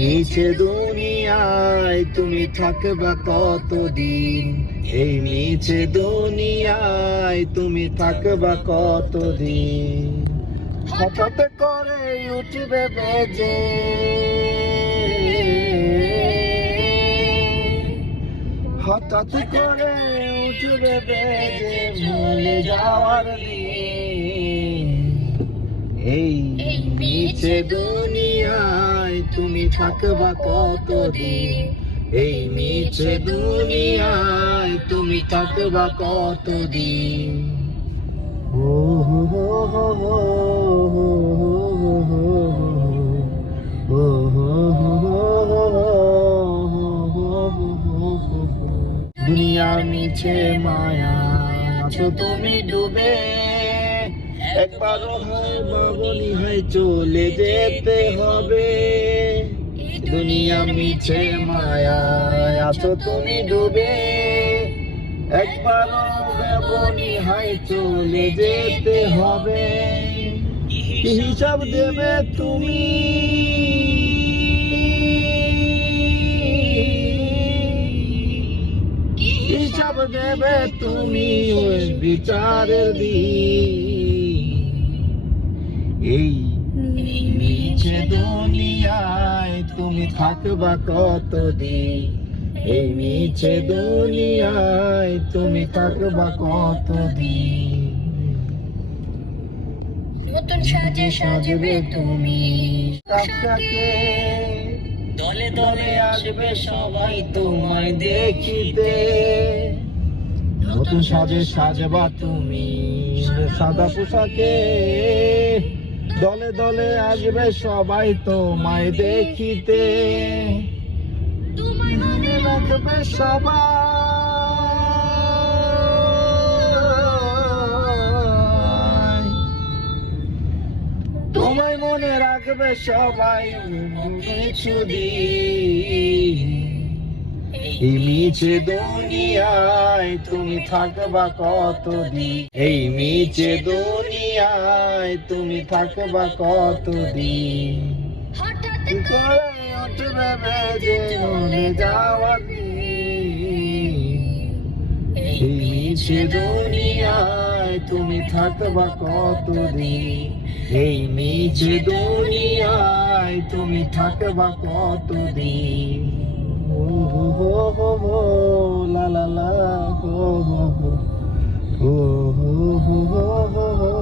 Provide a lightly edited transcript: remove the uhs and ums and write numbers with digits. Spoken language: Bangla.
মিছে দুনিয়ায় তুমি থাকবা কতদিন, এই মিছে দুনিয়ায় তুমি থাকবা কতদিন। হঠাৎ করে উঠবে বেজে, হঠাৎ করে উঠবে বেজে ভুলে যাওয়ার দিন। এই মিছে দুনিয়ায় তুমি থাকবা কতদিন, এই মিছে দুনিয়ায় তুমি থাকবা কতদিন। ও হো হো হো হো হো হো হো হো। দুনিয়ার নিচে মায়া আছো তুমি ডুবে, একবারও হয় ভাবনি হয় চলে যেতে হবে। দুনিয়া মিছে মায়া আছো তুমি ডুবে, একবারও ভাবনি হয় চলে যেতে হবে। কি হিসাব দেবে তুমি, হিসাব দেবে তুমি ওই বিচারের দিন। এই মিছে দুনিয়ায় তুমি থাকবা কতদিন, এই মিছে দুনিয়ায় তুমি থাকবা কতদিন। নতুন সাজে সাজবে তুমি কাছাকে দলে দলে আসবে সবাই তোমায় দেখিতে। নতুন সাজে সাজবা তুমি সাদা পোশাকে, দলে দলে আসবে সবাই তোমায় দেখিতে। তোমায় মনে রাখবে সবাই, তোমায় মনে রাখবে সবাই কিছুদিন। এই মিছে দুনিয়ায় তুমি থাকবা কতদিন, এই মিছে দুনিয়ায় তুমি থাকবা কতদিন। হঠাৎ করে উঠবে বেজে চলে যাওয়ার দিন। এই মিছে দুনিয়ায় তুমি থাকবা কতদিন, এই মিছে দুনিয়ায় তুমি থাকবা কতদিন। ও হো হো হো হো লা লা লা হো হো হো হো হো হো হো।